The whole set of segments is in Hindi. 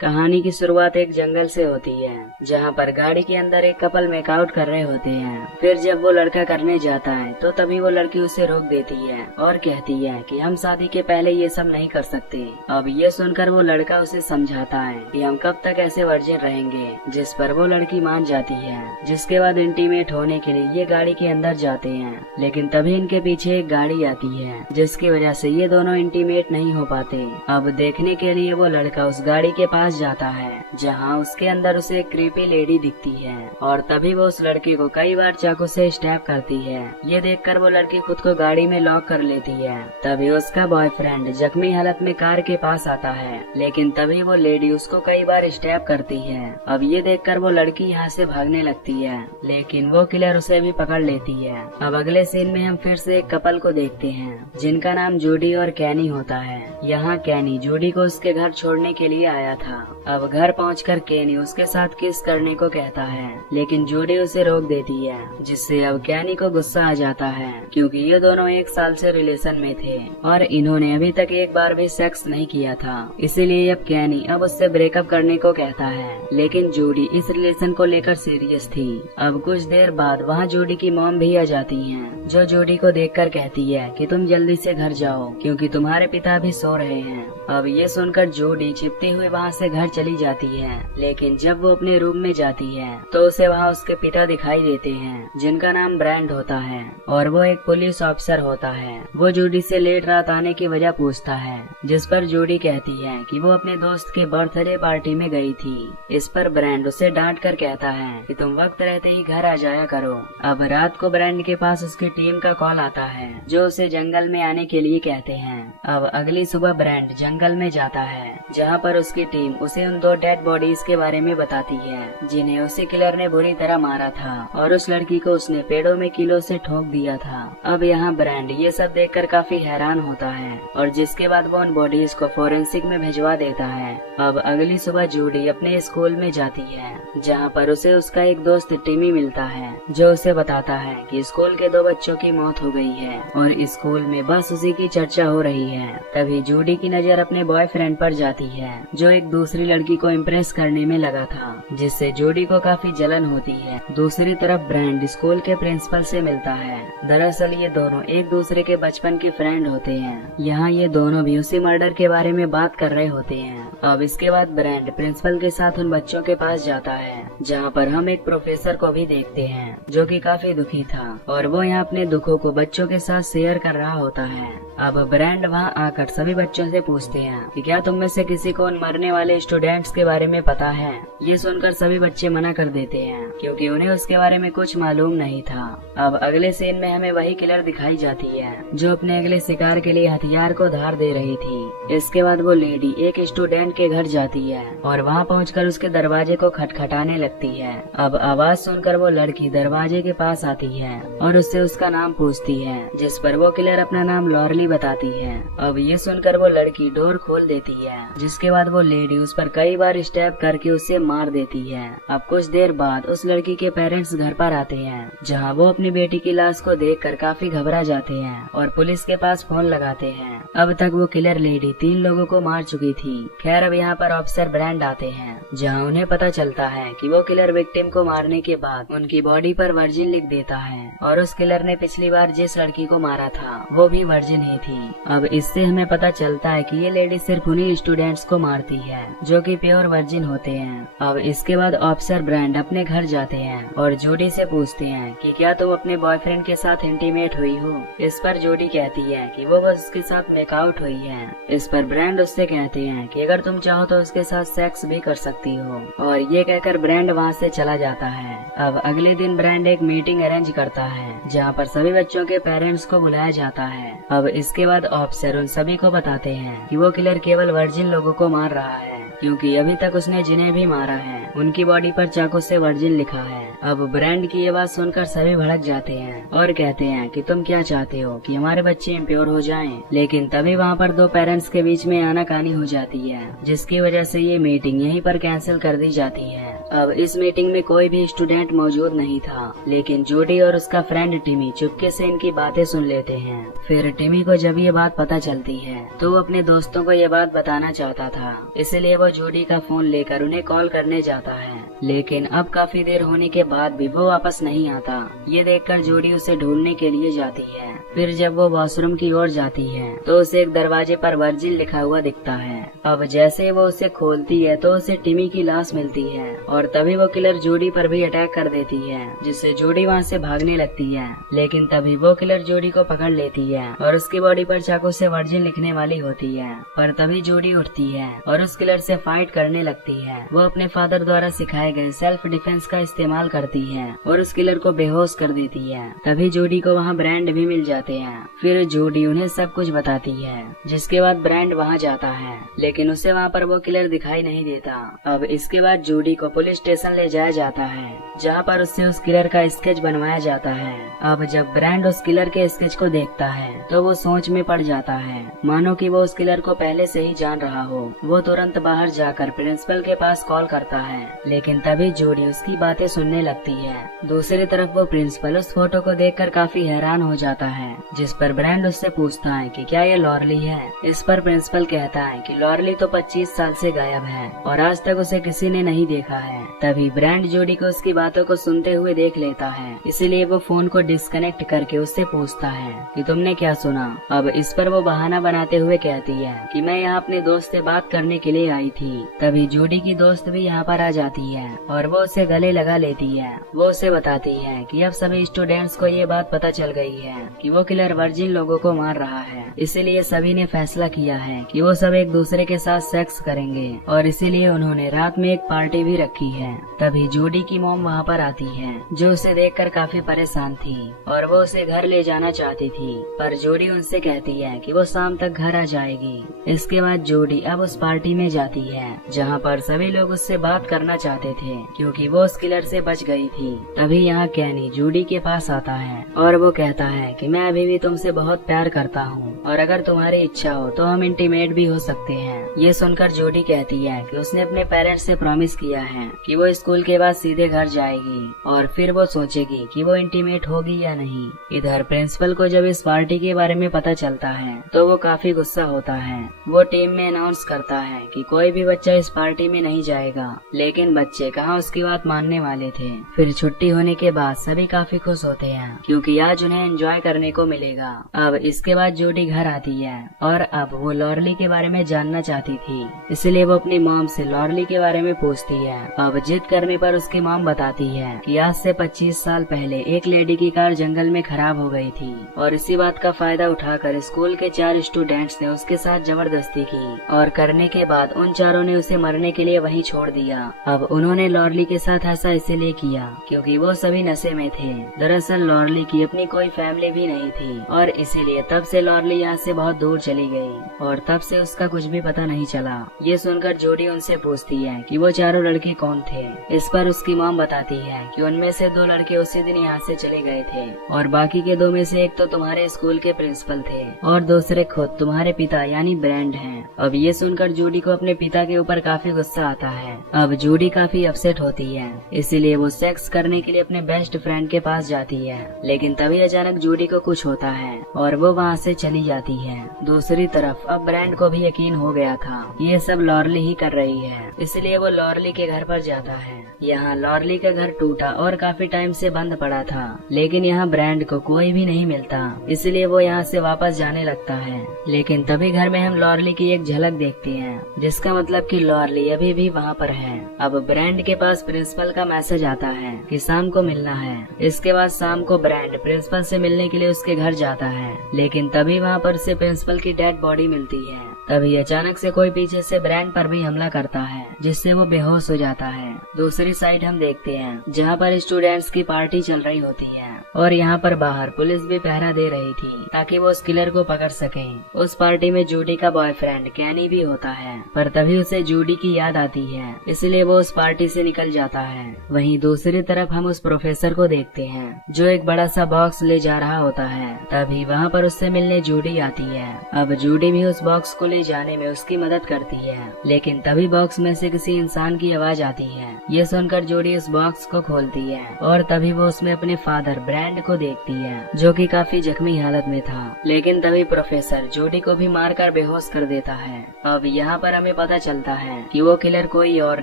कहानी की शुरुआत एक जंगल से होती है, जहाँ पर गाड़ी के अंदर एक कपल मेकआउट कर रहे होते हैं। फिर जब वो लड़का करने जाता है तो तभी वो लड़की उसे रोक देती है और कहती है कि हम शादी के पहले ये सब नहीं कर सकते। अब ये सुनकर वो लड़का उसे समझाता है कि हम कब तक ऐसे वर्जिन रहेंगे, जिस पर वो लड़की मान जाती है। जिसके बाद इंटीमेट होने के लिए ये गाड़ी के अंदर जाते हैं, लेकिन तभी इनके पीछे एक गाड़ी आती है, जिसकी वजह से ये दोनों इंटीमेट नहीं हो पाते। अब देखने के लिए वो लड़का उस गाड़ी के पास जाता है, जहां उसके अंदर उसे एक क्रीपी लेडी दिखती है और तभी वो उस लड़की को कई बार चाकू से स्टैब करती है। ये देखकर वो लड़की खुद को गाड़ी में लॉक कर लेती है। तभी उसका बॉयफ्रेंड जख्मी हालत में कार के पास आता है, लेकिन तभी वो लेडी उसको कई बार स्टैब करती है। अब ये देखकर वो लड़की यहाँ से भागने लगती है, लेकिन वो किलर उसे भी पकड़ लेती है। अब अगले सीन में हम फिर से एक कपल को देखते हैं, जिनका नाम जूडी और कैनी होता है। यहाँ कैनी जूडी को उसके घर छोड़ने के लिए आया था। अब घर पहुंचकर कैनी उसके साथ किस करने को कहता है, लेकिन जूडी उसे रोक देती है, जिससे अब कैनी को गुस्सा आ जाता है, क्योंकि ये दोनों 1 साल से रिलेशन में थे और इन्होंने अभी तक एक बार भी सेक्स नहीं किया था। इसीलिए अब कैनी अब उससे ब्रेकअप करने को कहता है, लेकिन जूडी इस रिलेशन को लेकर सीरियस थी। अब कुछ देर बाद वहाँ जूडी की मॉम भी आ जाती है, जो जूडी को देखकर कहती है कि तुम जल्दी से घर जाओ, क्योंकि तुम्हारे पिता भी सो रहे हैं। अब ये सुनकर जूडी छिपते हुए वहाँ से घर चली जाती है, लेकिन जब वो अपने रूम में जाती है तो उसे वहाँ उसके पिता दिखाई देते हैं, जिनका नाम ब्रांड होता है और वो एक पुलिस ऑफिसर होता है। वो जूडी से लेट रात आने की वजह पूछता है, जिस पर जूडी कहती है कि वो अपने दोस्त के बर्थडे पार्टी में गई थी। इस पर ब्रांड उसे डांट कर कहता है कि तुम वक्त रहते ही घर आ जाया करो। अब रात को ब्रांड के पास उसकी टीम का कॉल आता है, जो उसे जंगल में आने के लिए कहते हैं। अब अगली सुबह ब्रांड जंगल में जाता है, जहाँ पर उसकी टीम उसे उन 2 डेड बॉडीज के बारे में बताती है, जिन्हें उसी किलर ने बुरी तरह मारा था और उस लड़की को उसने पेड़ों में किलो से ठोक दिया था। अब यहाँ ब्रांड ये सब देखकर काफी हैरान होता है और जिसके बाद वो उन बॉडीज को फोरेंसिक में भिजवा देता है। अब अगली सुबह जूडी अपने स्कूल में जाती है, जहाँ पर उसे उसका एक दोस्त टिमी मिलता है, जो उसे बताता है कि स्कूल के 2 बच्चों की मौत हो गई है और स्कूल में बस उसी की चर्चा हो रही है। तभी जूडी की नजर अपने बॉयफ्रेंड पर जाती है, जो एक दूसरी लड़की को इम्प्रेस करने में लगा था, जिससे जूडी को काफी जलन होती है। दूसरी तरफ ब्रांड स्कूल के प्रिंसिपल से मिलता है। दरअसल ये दोनों एक दूसरे के बचपन के फ्रेंड होते हैं। यहाँ ये दोनों भी उसी मर्डर के बारे में बात कर रहे होते हैं। अब इसके बाद ब्रांड प्रिंसिपल के साथ उन बच्चों के पास जाता है, जहाँ पर हम एक प्रोफेसर को भी देखते हैं, जो कि काफी दुखी था और वो यहाँ अपने दुखों को बच्चों के साथ शेयर कर रहा होता है। अब ब्रांड वहाँ आकर सभी बच्चों से पूछते हैं कि क्या तुम में से किसी को उन मरने वाले स्टूडेंट्स के बारे में पता है। ये सुनकर सभी बच्चे मना कर देते हैं, क्योंकि उन्हें उसके बारे में कुछ मालूम नहीं था। अब अगले सीन में हमें वही किलर दिखाई जाती है, जो अपने अगले शिकार के लिए हथियार को धार दे रही थी। इसके बाद वो लेडी एक स्टूडेंट के घर जाती है और वहाँ पहुंचकर उसके दरवाजे को खटखटाने लगती है। अब आवाज सुनकर वो लड़की दरवाजे के पास आती है और उससे उसका नाम पूछती है, जिस पर वो किलर अपना नाम लॉरली बताती है। अब ये सुनकर वो लड़की डोर खोल देती है, जिसके बाद वो लेडी उस पर कई बार स्टैब करके उसे मार देती है। अब कुछ देर बाद उस लड़की के पेरेंट्स घर पर आते हैं, जहां वो अपनी बेटी की लाश को देखकर काफी घबरा जाते हैं और पुलिस के पास फोन लगाते हैं। अब तक वो किलर लेडी 3 लोगों को मार चुकी थी। खैर अब यहाँ पर ऑफिसर ब्रांड आते हैं, जहाँ उन्हें पता चलता है कि वो किलर विक्टिम को मारने के बाद उनकी बॉडी पर वर्जिन लिख देता है और उस किलर ने पिछली बार जिस लड़की को मारा था वो भी वर्जिन ही थी। अब इससे हमें पता चलता है कि ये लेडी सिर्फ उन्हीं स्टूडेंट्स को मारती है जो कि प्योर वर्जिन होते हैं। अब इसके बाद ऑफिसर ब्रांड अपने घर जाते हैं और जूडी से पूछते हैं कि क्या तुम अपने बॉयफ्रेंड के साथ इंटीमेट हुई हो। इस पर जूडी कहती है कि वो बस उसके साथ मेकआउट हुई है। इस पर ब्रांड उससे कहते हैं कि अगर तुम चाहो तो उसके साथ सेक्स भी कर सकती हो, और ये कहकर ब्रांड वहाँ से चला जाता है। अब अगले दिन ब्रांड एक मीटिंग अरेंज करता है, जहाँ पर सभी बच्चों के पेरेंट्स को बुलाया जाता है। अब इसके बाद ऑफिसर उन सभी को बताते हैं कि वो किलर केवल वर्जिन लोगों को मार रहा है, क्योंकि अभी तक उसने जिन्हें भी मारा है उनकी बॉडी पर चाकू से वर्जिन लिखा है। अब ब्रांड की ये बात सुनकर सभी भड़क जाते हैं और कहते हैं कि तुम क्या चाहते हो कि हमारे बच्चे इम्प्योर हो जाएं? लेकिन तभी वहाँ पर 2 पेरेंट्स के बीच में आनाकानी हो जाती है, जिसकी वजह से ये मीटिंग यहीं पर कैंसिल कर दी जाती है। अब इस मीटिंग में कोई भी स्टूडेंट मौजूद नहीं था, लेकिन जूडी और उसका फ्रेंड टिमी चुपके से इनकी बातें सुन लेते हैं। फिर टिमी को जब ये बात पता चलती है तो वो अपने दोस्तों को ये बात बताना चाहता था, इसलिए वो जूडी का फोन लेकर उन्हें कॉल करने जाता है। लेकिन अब काफी देर होने के बाद भी वो वापस नहीं आता। ये देखकर जूडी उसे ढूंढने के लिए जाती है। फिर जब वो वॉशरूम की ओर जाती है तो उसे एक दरवाजे पर वर्जिन लिखा हुआ दिखता है। अब जैसे वो उसे खोलती है तो उसे टिमी की लाश मिलती है और तभी वो किलर जूडी पर भी अटैक कर देती है, जिससे जूडी वहाँ से भागने लगती है। लेकिन तभी वो किलर जूडी को पकड़ लेती है और उसकी बॉडी पर चाकू से वर्जिन लिखने वाली होती है। पर तभी जूडी उठती है और उस किलर से फाइट करने लगती है। वो अपने फादर द्वारा सिखाए गए सेल्फ डिफेंस का इस्तेमाल करती है और उस किलर को बेहोश कर देती है। तभी जूडी को वहाँ ब्रांड भी मिल जाते हैं। फिर जूडी उन्हें सब कुछ बताती है, जिसके बाद ब्रांड वहाँ जाता है, लेकिन उसे वहाँ पर वो किलर दिखाई नहीं देता। अब इसके बाद जूडी को पुलिस स्टेशन ले जाया जाता है, जहाँ पर उससे उस किलर का स्केच बनवाया जाता है। अब जब ब्रांड उस किलर के स्केच को देखता है तो वो सोच में पड़ जाता है, मानो कि वो उस किलर को पहले से ही जान रहा हो। वो तुरंत बाहर जाकर प्रिंसिपल के पास कॉल करता है, लेकिन तभी जूडी उसकी बातें सुनने लगती है। दूसरी तरफ वो प्रिंसिपल उस फोटो को देखकर काफी हैरान हो जाता है, जिस पर ब्रांड उससे पूछता है कि क्या ये लॉरली है। इस पर प्रिंसिपल कहता है कि लॉरली तो 25 साल से गायब है और आज तक उसे किसी ने नहीं देखा है। तभी ब्रांड जूडी को उसकी बातों को सुनते हुए देख लेता है, इसीलिए वो फोन को डिस्कनेक्ट करके उससे पूछता है कि तुमने क्या सुना। अब इस पर वो बहाना बनाते हुए कहती है कि मैं यहाँ अपने दोस्त से बात करने के लिए आई थी। तभी जूडी की दोस्त भी यहाँ पर आ जाती है और वो उसे गले लगा लेती है। वो उसे बताती है कि अब सभी स्टूडेंट्स को ये बात पता चल गई है कि वो किलर वर्जिन लोगों को मार रहा है, इसीलिए सभी ने फैसला किया है कि वो सब एक दूसरे के साथ सेक्स करेंगे और इसीलिए उन्होंने रात में एक पार्टी भी रखी है। तभी जूडी की मॉम वहाँ पर आती है, जो उसे देखकर काफी परेशान थी और वो उसे घर ले जाना चाहती थी, पर जूडी उनसे कहती है कि वो शाम तक घर आ जाएगी। इसके बाद जूडी अब उस पार्टी में जाती है, जहाँ पर सभी लोग उससे बात करना चाहते थे, क्योंकि वो उस किलर से बच गई थी। तभी यहाँ कैनी जूडी के पास आता है और वो कहता है कि मैं अभी भी तुमसे बहुत प्यार करता हूँ और अगर तुम्हारी इच्छा हो तो हम इंटीमेट भी हो सकते हैं। ये सुनकर जूडी कहती है कि उसने अपने पेरेंट्स से प्रॉमिस किया है कि वो स्कूल के बाद सीधे घर जाएगी और फिर वो सोचेगी कि वो इंटीमेट होगी या नहीं। इधर प्रिंसिपल को जब इस पार्टी के बारे में पता चलता है तो वो काफी गुस्सा होता है। वो टीम में अनाउंस करता है कि कोई भी बच्चा इस पार्टी में नहीं जाएगा, लेकिन बच्चे कहाँ उसकी बात मानने वाले थे। फिर छुट्टी होने के बाद सभी काफी खुश होते हैं, क्योंकि आज उन्हें एंजॉय करने को मिलेगा। अब इसके बाद जूडी घर आती है और अब वो लॉरली के बारे में जानना चाहती थी, इसलिए वो अपनी मॉम से लॉरली के बारे में पूछती है। अब जिद करने पर उसकी मॉम बताती है कि आज से 25 साल पहले एक लेडी की कार जंगल में खराब हो गई थी और इसी बात का फायदा उठाकर स्कूल के 4 स्टूडेंट्स ने उसके साथ जबरदस्ती की और करने के बाद उन चारों ने उसे मरने के लिए वहीं छोड़ दिया। अब उन्होंने लॉरली के साथ ऐसा इसलिए किया क्योंकि वो सभी नशे में थे। दरअसल लॉरली की अपनी कोई फैमिली भी नहीं थी और इसीलिए तब से लॉरली यहाँ से बहुत दूर चली गई और तब से उसका कुछ भी पता नहीं चला। ये सुनकर जूडी उनसे पूछती है कि वो चारों लड़के कौन थे। इस पर उसकी मॉम बताती है कि उनमें से 2 लड़के उसी दिन यहाँ से चले गए थे और बाकी के 2 में से एक तो तुम्हारे स्कूल के प्रिंसिपल थे और दूसरे खुद तुम्हारे पिता यानी ब्रांड हैं। अब ये सुनकर जूडी को अपने पिता के ऊपर काफी गुस्सा आता है। अब जूडी काफी अपसेट होती है, इसीलिए वो सेक्स करने के लिए अपने बेस्ट फ्रेंड के पास जाती है, लेकिन तभी अचानक जूडी को कुछ होता है और वो वहाँ से चली जाती है। दूसरी तरफ अब ब्रांड को भी यकीन हो गया था ये सब लॉरली ही कर रही है, इसलिए वो लॉरली के घर पर जाता है। यहाँ लॉरली का घर टूटा और काफी टाइम से बंद पड़ा था, लेकिन यहाँ ब्रांड को कोई भी नहीं मिलता, इसलिए वो यहाँ से वापस जाने लगता है। लेकिन तभी घर में हम लॉरली की एक झलक देखते हैं, जिसका मतलब कि लॉरली अभी भी वहाँ पर है। अब ब्रांड के पास प्रिंसिपल का मैसेज आता है कि शाम को मिलना है। इसके बाद शाम को ब्रांड प्रिंसिपल से मिलने के लिए उसके घर जाता है, लेकिन तभी वहाँ पर से प्रिंसिपल की डेड बॉडी मिलती है। तभी अचानक से कोई पीछे से ब्रांड पर भी हमला करता है, जिससे वो बेहोश हो जाता है। दूसरी साइड हम देखते हैं जहाँ पर स्टूडेंट्स की पार्टी चल रही होती है और यहाँ पर बाहर पुलिस भी पहरा दे रही थी ताकि वो उस किलर को पकड़ सके। उस पार्टी में जूडी का बॉयफ्रेंड कैनी भी होता है, पर तभी उसे जूडी की याद आती है, इसलिए वो उस पार्टी से निकल जाता है। वहीं दूसरी तरफ हम उस प्रोफेसर को देखते हैं जो एक बड़ा सा बॉक्स ले जा रहा होता है। तभी वहाँ पर उससे मिलने जूडी आती है। अब जूडी भी उस बॉक्स को ले ले जाने में उसकी मदद करती है। लेकिन तभी बॉक्स में से किसी इंसान की आवाज आती है। ये सुनकर जूडी उस बॉक्स को खोलती है और तभी वो उसमें अपने फादर ब्रैंड को देखती है, जो कि काफी जख्मी हालत में था। लेकिन तभी प्रोफेसर जूडी को भी मारकर बेहोश कर देता है। अब यहाँ पर हमें पता चलता है कि वो किलर कोई और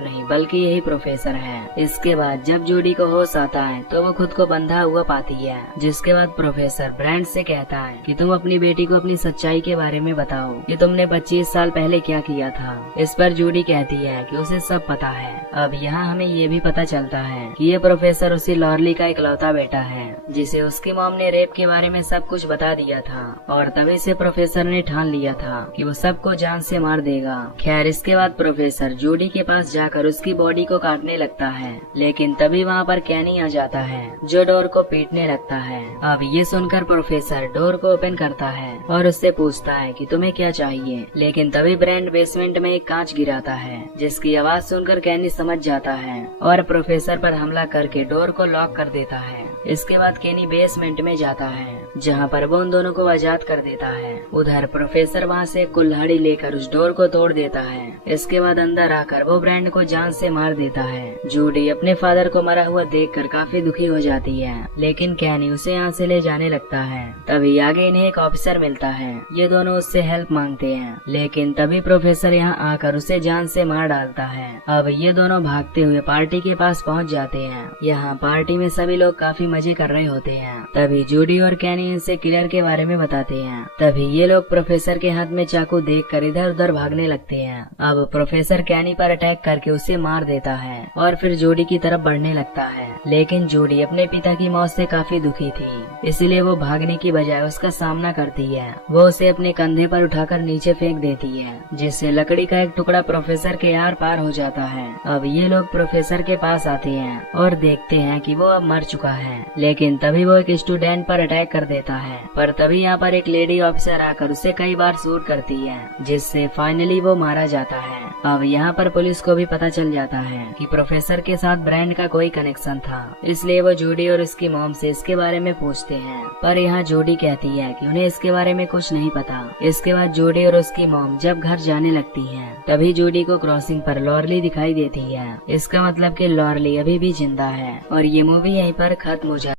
नहीं बल्कि यही प्रोफेसर है। इसके बाद जब जूडी को होश आता है तो वो खुद को बंधा हुआ पाती है, जिसके बाद प्रोफेसर ब्रैंड से कहता है कि तुम अपनी बेटी को अपनी सच्चाई के बारे में बताओ कि तुमने 25 साल पहले क्या किया था। इस पर जूडी कहती है कि उसे सब पता है। अब यहाँ हमें ये भी पता चलता है कि ये प्रोफेसर उसी लॉर्ली का इकलौता बेटा है, जिसे उसकी मॉम ने रेप के बारे में सब कुछ बता दिया था और तभी से प्रोफेसर ने ठान लिया था कि वो सबको जान से मार देगा। खैर इसके बाद प्रोफेसर जूडी के पास जाकर उसकी बॉडी को काटने लगता है, लेकिन तभी वहाँ पर कैनी आ जाता है जो डोर को पीटने लगता है। अब ये सुनकर प्रोफेसर डोर को ओपन करता है और उससे पूछता है कि तुम्हें क्या चाहिए। लेकिन तभी ब्रैंड बेसमेंट में एक कांच गिराता है, जिसकी आवाज सुनकर कैनी समझ जाता है और प्रोफेसर पर हमला करके डोर को लॉक कर देता है। इसके बाद केनी बेसमेंट में जाता है, जहाँ पर वो उन दोनों को आजाद कर देता है। उधर प्रोफेसर वहाँ से कुल्हाड़ी लेकर उस डोर को तोड़ देता है। इसके बाद अंदर आकर वो ब्रैंड को जान से मार देता है। जूडी अपने फादर को मरा हुआ देखकर काफी दुखी हो जाती है, लेकिन कैनी उसे यहाँ से ले जाने लगता है। तभी आगे इन्हें एक ऑफिसर मिलता है। ये दोनों उससे हेल्प मांगते हैं, लेकिन तभी प्रोफेसर यहाँ आकर उसे जान से मार डालता है। अब ये दोनों भागते हुए पार्टी के पास पहुँच जाते हैं। यहाँ पार्टी में सभी लोग काफी मजे कर रहे होते हैं। तभी जूडी और कैनी इनसे किलर के बारे में बताते हैं। तभी ये लोग प्रोफेसर के हाथ में चाकू देखकर इधर उधर भागने लगते हैं। अब प्रोफेसर कैनी पर अटैक करके उसे मार देता है और फिर जूडी की तरफ बढ़ने लगता है। लेकिन जूडी अपने पिता की मौत से काफी दुखी थी, इसलिए वो भागने की बजाय उसका सामना करती है। वो उसे अपने कंधे पर उठाकर नीचे फेंक देती है, जिससे लकड़ी का एक टुकड़ा प्रोफेसर के आर पार हो जाता है। अब ये लोग प्रोफेसर के पास आते हैं और देखते हैं कि वो अब मर चुका है। लेकिन तभी वो एक स्टूडेंट पर अटैक कर देता है, पर तभी यहाँ पर एक लेडी ऑफिसर आकर उसे कई बार शूट करती है, जिससे फाइनली वो मारा जाता है। अब यहाँ पर पुलिस को भी पता चल जाता है कि प्रोफेसर के साथ ब्रैंड का कोई कनेक्शन था, इसलिए वो जूडी और उसकी मॉम से इसके बारे में पूछते हैं। पर यहाँ जूडी कहती है कि उन्हें इसके बारे में कुछ नहीं पता। इसके बाद जूडी और उसकी मॉम जब घर जाने लगती है, तभी जूडी को क्रॉसिंग पर लॉर्ली दिखाई देती है। इसका मतलब कि लॉर्ली अभी भी जिंदा है और ये मूवी यहीं पर खत्म हो जाती है।